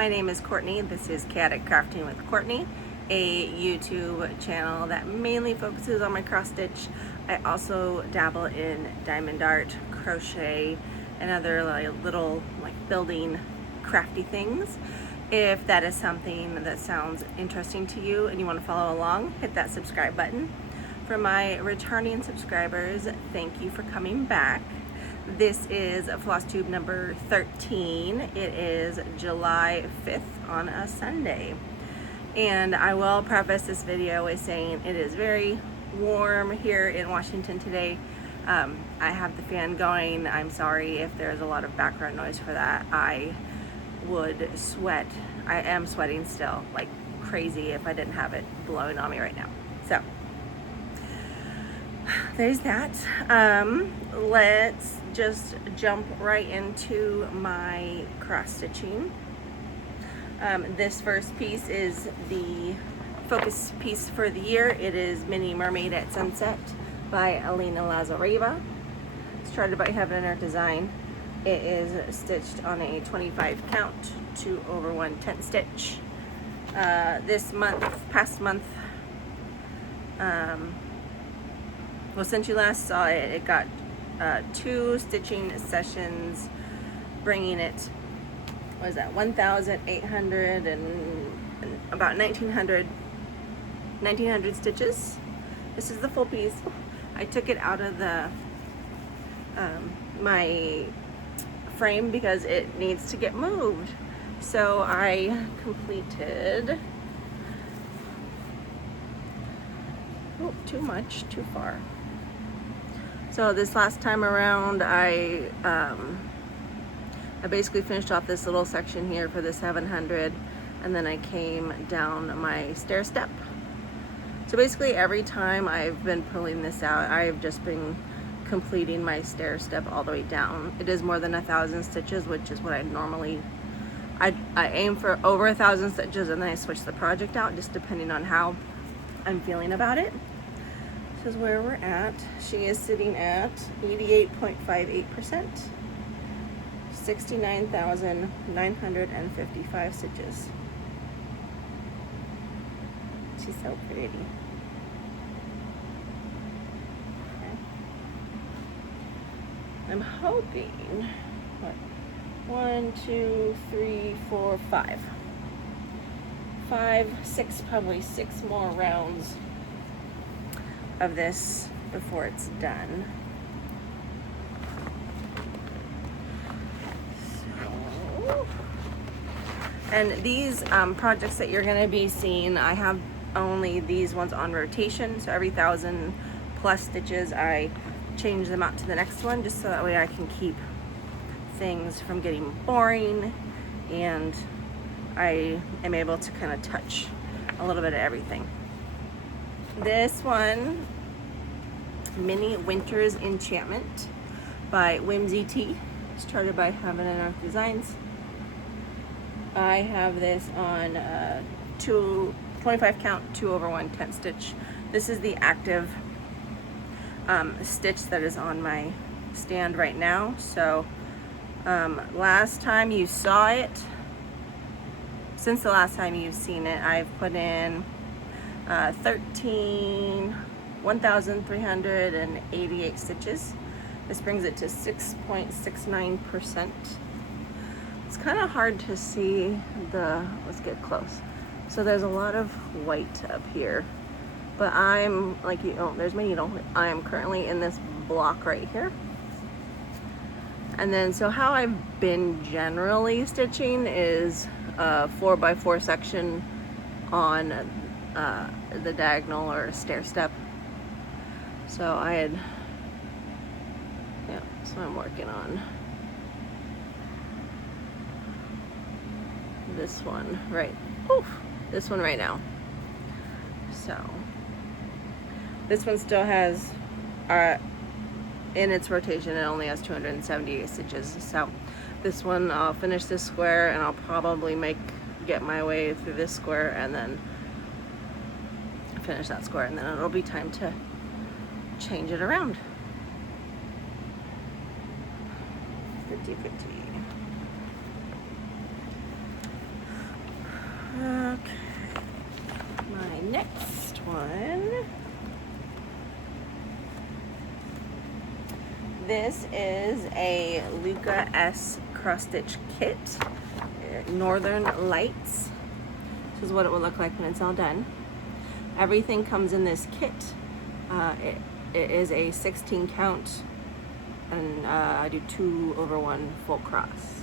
My name is Courtney. This is Chaotic Crafting with Courtney, a YouTube channel that mainly focuses on my cross stitch. I also dabble in diamond art, crochet, and other little building crafty things. If that is something that sounds interesting to you and you want to follow along, hit that subscribe button. For my returning subscribers, thank you for coming back. This is Flosstube number 13. It is July 5th on a Sunday. And I will preface this video with saying it is very warm here in Washington today. I have the fan going. I'm sorry if there's a lot of background noise for that. I would sweat. I am sweating still like crazy if I didn't have it blowing on me right now. So there's that. Let's just jump right into my cross stitching. This first piece is the focus piece for the year. It is Mini Mermaid at Sunset by Alina Lazareva. Started by Heaven Art Design. It is stitched on a 25 count 2/110 stitch. This month, past month, well, since you last saw it, it got 2 stitching sessions, bringing it, what is that, 1,800 and about 1,900 stitches. This is the full piece. I took it out of the my frame because it needs to get moved. So I completed, oh, too much, too far. So this last time around, I basically finished off this little section here for the 700, and then I came down my stair step. So basically every time I've been pulling this out, I've just been completing my stair step all the way down. It is more than 1,000 stitches, which is what I normally, I aim for over 1,000 stitches, and then I switch the project out just depending on how I'm feeling about it. This is where we're at. She is sitting at 88.58%, 69,955 stitches. She's so pretty. Okay. I'm hoping, what, 1, 2, 3, 4, 5. 5, 6, probably 6 more rounds of this before it's done. So, and these projects that you're going to be seeing, I have only these ones on rotation, so every 1,000 plus stitches I change them out to the next one, just so that way I can keep things from getting boring, and I am able to kind of touch a little bit of everything. This one, Mini Winter's Enchantment by Whimsy T, started by Heaven and Earth Designs. I have this on 25 count 2/110 stitch. This is the active stitch that is on my stand right now. So last time you saw it, since the last time you've seen it, I've put in 1,388 stitches. This brings it to 6.69%. It's kind of hard to see let's get close. So there's a lot of white up here, but I'm like, there's my needle. I am currently in this block right here. And then, so how I've been generally stitching is a 4x4 section on the diagonal or stair step. So so I'm working on this one this one right now. So this one still has in its rotation, it only has 278 stitches. So this one, I'll finish this square, and I'll probably get my way through this square and then finish that square, and then it'll be time to change it around. 50-50. Okay, my next one. This is a Luca S cross stitch kit, Northern Lights. This is what it will look like when it's all done. Everything comes in this kit. It is a 16 count, and I do 2 over 1 full cross.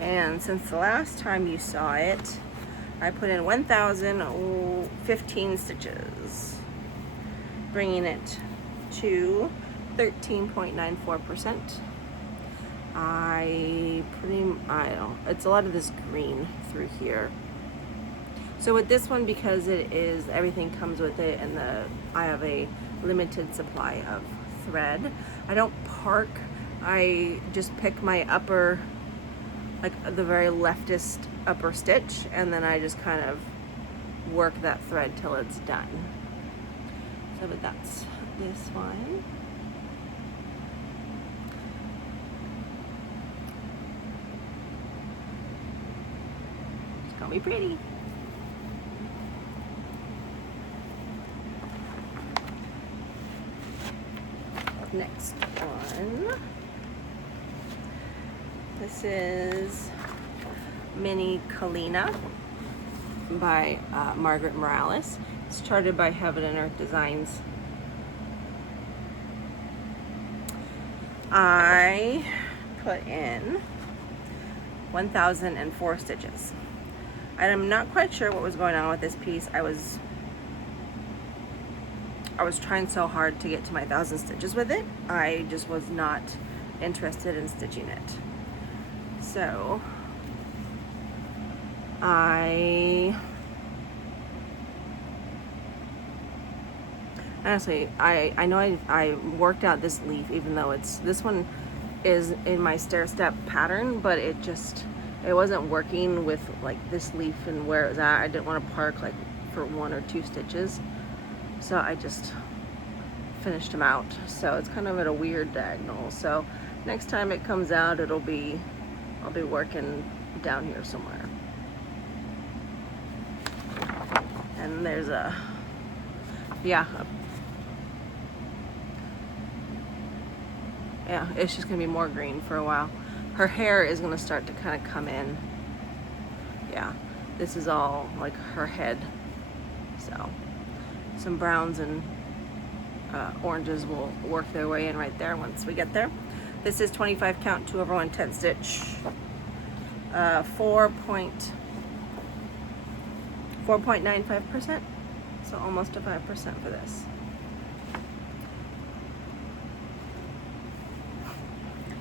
And since the last time you saw it, I put in 1,015 stitches, bringing it to 13.94%. It's a lot of this green through here. So with this one, because it is, everything comes with it, and I have a limited supply of thread, I don't park. I just pick my upper, like the very leftist upper stitch, and then I just kind of work that thread till it's done. So but that's this one. It's gonna be pretty. Next one. This is Mini Kalina by Margaret Morales. It's charted by Heaven and Earth Designs. I put in 1,004 stitches. I'm not quite sure what was going on with this piece. I was trying so hard to get to my 1,000 stitches with it. I just was not interested in stitching it. So honestly, I know I worked out this leaf, even though this one is in my stair step pattern, but it wasn't working with like this leaf and where it was at. I didn't want to park like for 1 or 2 stitches, so I just finished them out. So it's kind of at a weird diagonal. So next time it comes out, I'll be working down here somewhere. And there's it's just gonna be more green for a while. Her hair is gonna start to kind of come in. Yeah, this is all like her head. So some browns and oranges will work their way in right there once we get there. This is 25 count, 2 over 1 10 stitch, 4.95%, so almost a 5% for this.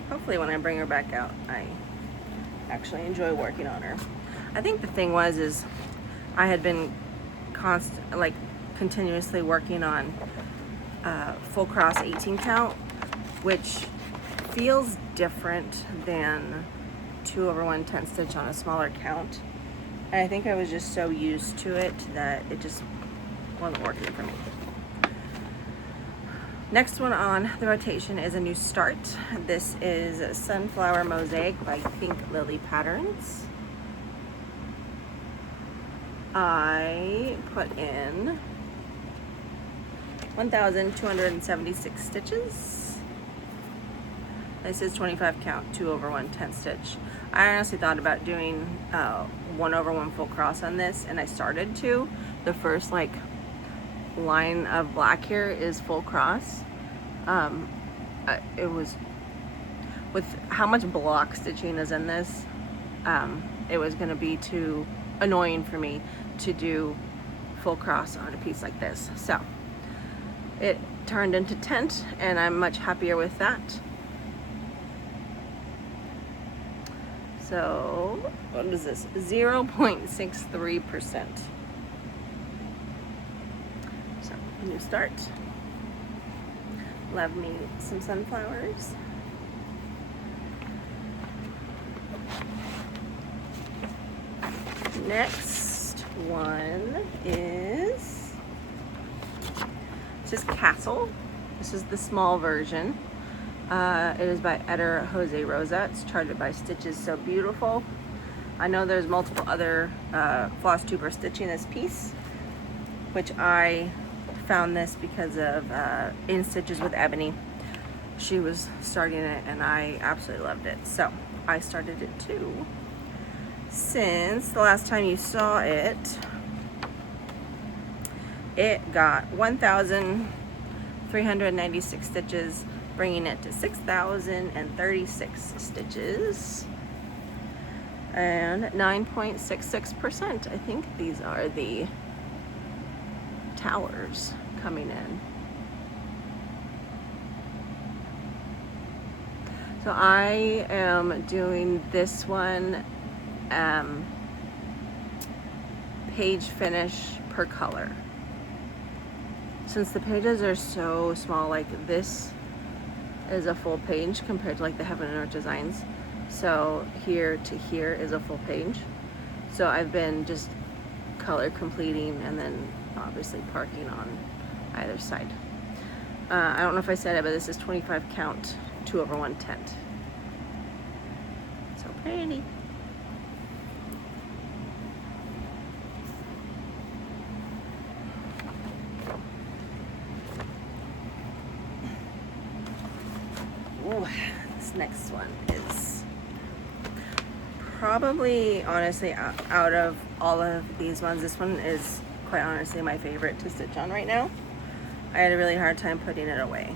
Hopefully when I bring her back out, I actually enjoy working on her. I think the thing is I had been continuously working on full cross 18 count, which feels different than 2 over 1 10 stitch on a smaller count. And I think I was just so used to it that it just wasn't working for me. Next one on the rotation is a new start. This is Sunflower Mosaic by Pink Lily Patterns. I put in 1,276 stitches. This is 25 count, 2 over 1 10 stitch. I honestly thought about doing 1 over 1 full cross on this, and I started to. The first line of black here is full cross. It was, with how much block stitching is in this, it was going to be too annoying for me to do full cross on a piece like this. So it turned into tent, and I'm much happier with that. So what is this? 0.63%. So new start. Love me some sunflowers. Next one is just Castle. This is the small version. It is by Eder Jose Rosa. It's charted by Stitches So Beautiful. I know there's multiple other Flosstubers stitching this piece, which I found this because of In Stitches with Ebony. She was starting it and I absolutely loved it. So I started it too. Since the last time you saw it, it got 1,396 stitches, bringing it to 6,036 stitches and 9.66%. I think these are the towers coming in. So I am doing this one page finish per color. Since the pages are so small, like this is a full page compared to like the Heaven and Earth designs. So here to here is a full page. So I've been just color completing and then obviously parking on either side. I don't know if I said it, but this is 25 count 2/1 tent. So pretty. Ooh, this next one is probably, honestly, out of all of these ones, this one is quite honestly my favorite to stitch on right now. I had a really hard time putting it away.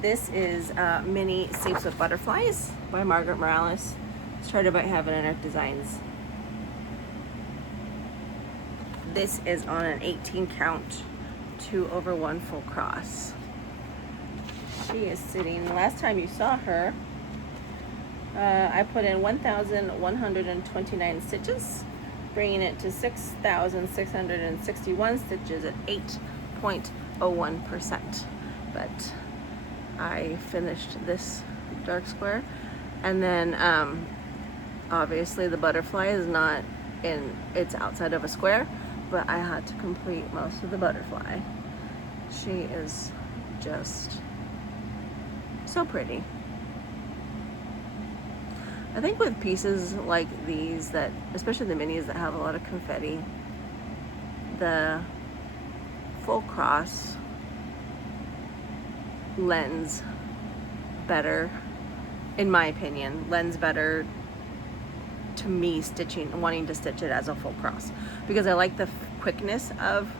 This is Mini Sleeps with Butterflies by Margaret Morales, started by Heaven and Earth Designs. This is on an 18 count 2/1 full cross. She is sitting, last time you saw her, I put in 1,129 stitches, bringing it to 6,661 stitches at 8.01%. But I finished this dark square, and then obviously the butterfly is not in, it's outside of a square, but I had to complete most of the butterfly. She is just so pretty. I think with pieces like these, that especially the minis that have a lot of confetti, the full cross lends better, in my opinion, lends better to me stitching, wanting to stitch it as a full cross, because I like the quickness of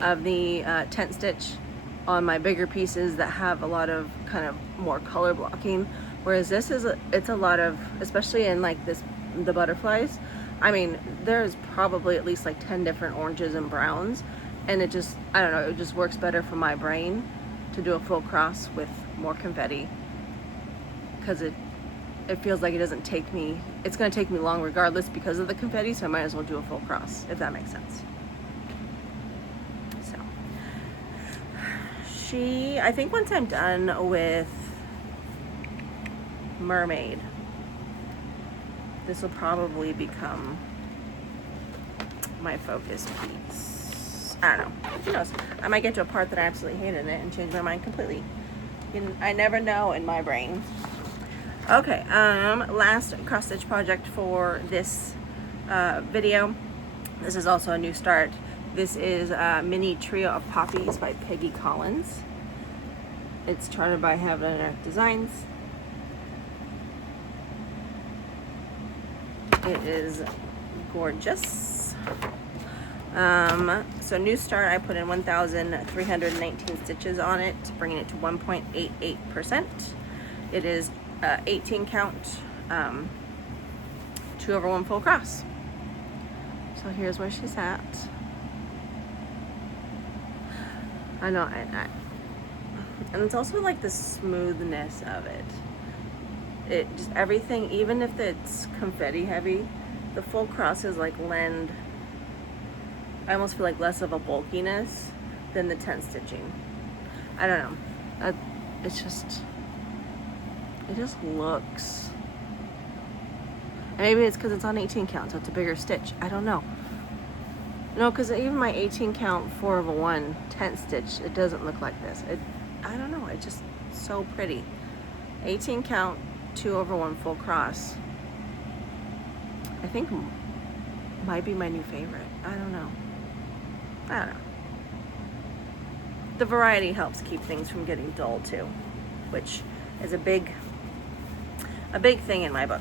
the tent stitch on my bigger pieces that have a lot of kind of more color blocking, whereas this is it's a lot of, especially in like this, the butterflies, I mean there's probably at least like 10 different oranges and browns, and it just, I don't know, it just works better for my brain to do a full cross with more confetti, because it feels like it doesn't take me, it's going to take me long regardless because of the confetti, so I might as well do a full cross, if that makes sense. So I think once I'm done with Mermaid, this will probably become my focus piece. I don't know, who knows, I might get to a part that I absolutely hate in it and change my mind completely. I never know in my brain. Okay, last cross stitch project for this video. This is also a new start. This is a Mini Trio of Poppies by Peggy Collins. It's charted by Heaven and Earth Designs. It is gorgeous. So new start, I put in 1,319 stitches on it, bringing it to 1.88%. It is 18 count 2/1 full cross. So here's where she's at. I know, and it's also like the smoothness of it. It just, everything, even if it's confetti heavy, the full crosses like lend, I almost feel like less of a bulkiness than the tent stitching. I don't know. It's just, it just looks, and maybe it's because it's on 18 count, so it's a bigger stitch. I don't know. No, because even my 18 count 4/1 tent stitch, it doesn't look like this. I don't know. It's just so pretty. 18 count 2/1 full cross I think might be my new favorite. I don't know. The variety helps keep things from getting dull too, which is a big thing in my book.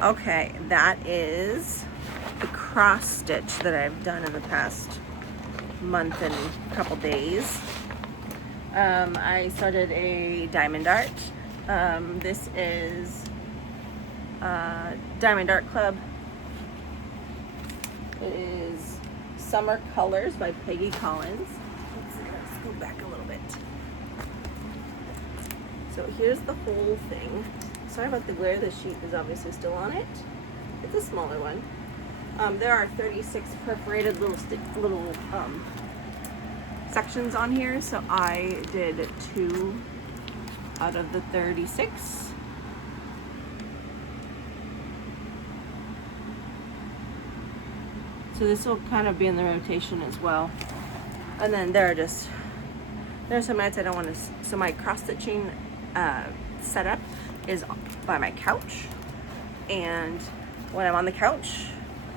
Okay, that is the cross stitch that I've done in the past month and couple days. I started a diamond art. This is Diamond Art Club. It is Summer Colors by Peggy Collins. Let's go back a little bit. So here's the whole thing. Sorry about the glare, the sheet is obviously still on it. It's a smaller one. There are 36 perforated little sections on here, so I did 2 out of the 36. So this will kind of be in the rotation as well. And then there are some nights I don't want to, so my cross stitching setup is by my couch. And when I'm on the couch,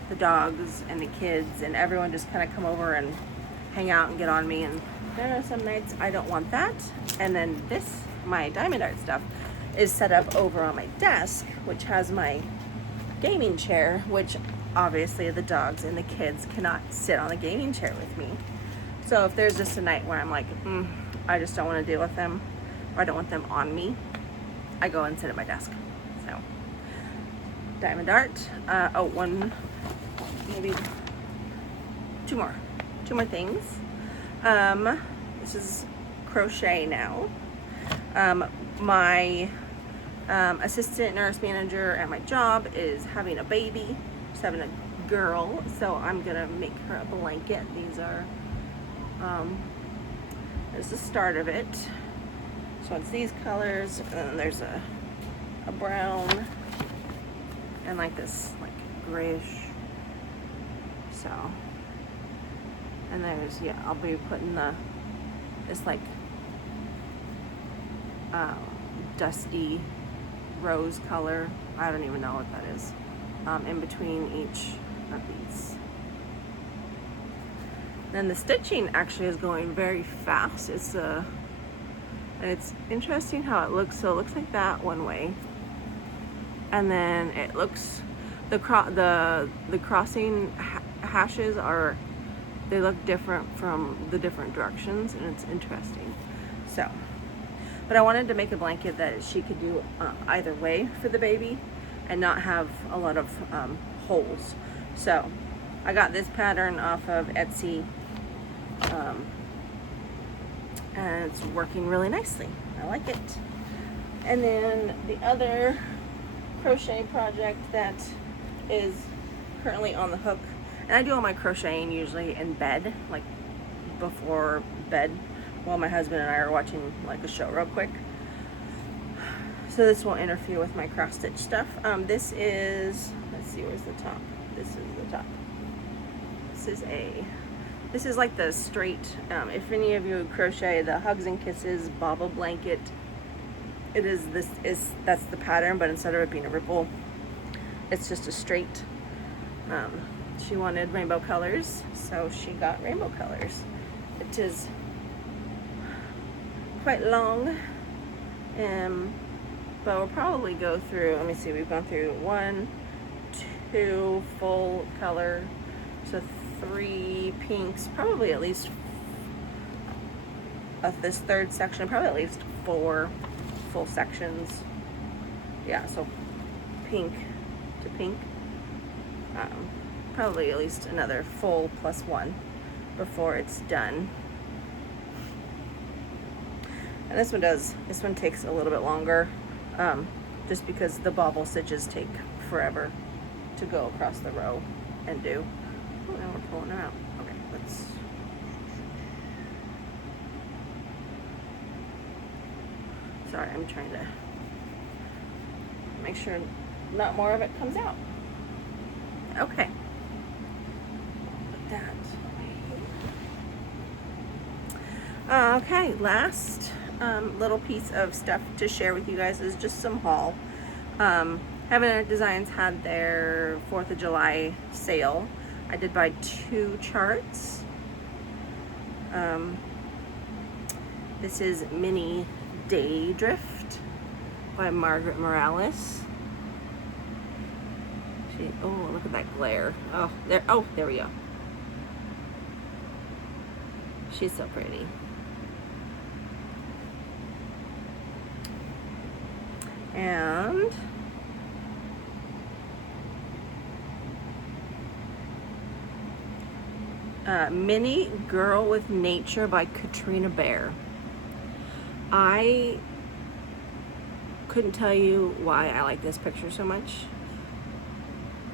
the dogs and the kids and everyone just kind of come over and hang out and get on me. And there are some nights I don't want that. And then this, my diamond art stuff, is set up over on my desk, which has my gaming chair, which obviously the dogs and the kids cannot sit on the gaming chair with me. So if there's just a night where I'm like, I just don't want to deal with them, or I don't want them on me, I go and sit at my desk. So diamond art. Maybe two more things. This is crochet now. My assistant nurse manager at my job is having a baby. She's having a girl, so I'm gonna make her a blanket. These are there's the start of it. So it's these colors, and then there's a brown and like this like grayish. So, and there's, yeah, I'll be putting this like dusty rose color, I don't even know what that is, in between each of these. Then the stitching actually is going very fast. And it's interesting how it looks. So it looks like that one way, and then it looks, the crossing hashes they look different from the different directions, and it's interesting. So, but I wanted to make a blanket that she could do either way for the baby and not have a lot of holes. So I got this pattern off of Etsy, and it's working really nicely. I like it. And then the other crochet project that is currently on the hook, and I do all my crocheting usually in bed, like before bed, while my husband and I are watching like a show real quick. So this won't interfere with my cross stitch stuff. This is, let's see, where's the top? This is the top. This is like the straight, if any of you crochet the Hugs and Kisses Bobble blanket, that's the pattern, but instead of it being a ripple, it's just a straight. She wanted rainbow colors, so she got rainbow colors. It is quite long, but we'll probably go through, let me see, we've gone through 1, 2 full color, so 3 pinks, probably at least of this third section, probably at least 4 full sections. Yeah, so pink to pink. Probably at least another full +1 before it's done. And this one takes a little bit longer, just because the bobble stitches take forever to go across the row and do. Oh, now we're pulling them out. Okay, let's. Sorry, I'm trying to make sure not more of it comes out. Okay. Put that. Okay, last little piece of stuff to share with you guys is just some haul. I Heaven Art Designs had their 4th of July sale. I did buy 2 charts. This is Mini Daydrift by Margaret Morales. Oh, look at that glare. Oh, there we go. She's so pretty. And Mini Girl with Nature by Katrina Bear. I couldn't tell you why I like this picture so much,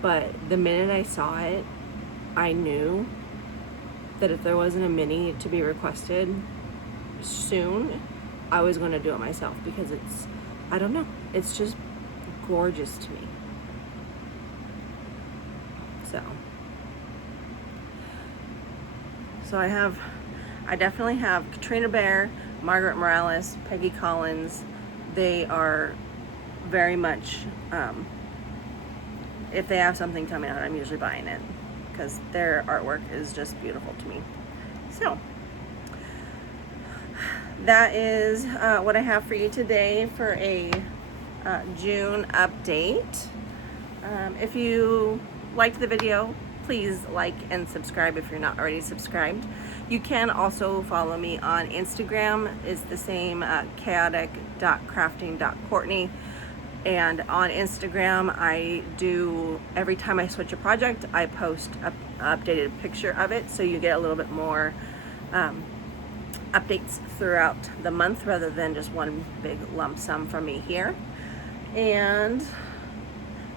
but the minute I saw it, I knew that if there wasn't a mini to be requested soon, I was going to do it myself, because it's, I don't know, it's just gorgeous to me. So I definitely have Katrina Bear, Margaret Morales, Peggy Collins. They are very much, if they have something coming out, I'm usually buying it, because their artwork is just beautiful to me. So that is what I have for you today for a June update. If you liked the video, please like and subscribe if you're not already subscribed. You can also follow me on Instagram. It's the same, chaotic.crafting.courtney. And on Instagram, I do, every time I switch a project, I post an updated picture of it, so you get a little bit more updates throughout the month rather than just one big lump sum from me here. And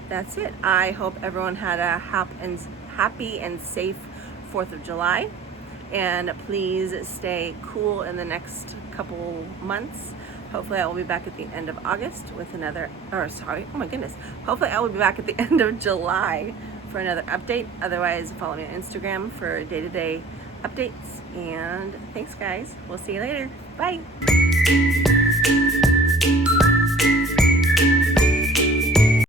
that's it. I hope everyone had a happy and safe 4th of July. And please stay cool in the next couple months. Hopefully I will be back at the end of August with another, hopefully I will be back at the end of July for another update. Otherwise, follow me on Instagram for day-to-day updates. And thanks, guys. We'll see you later. Bye.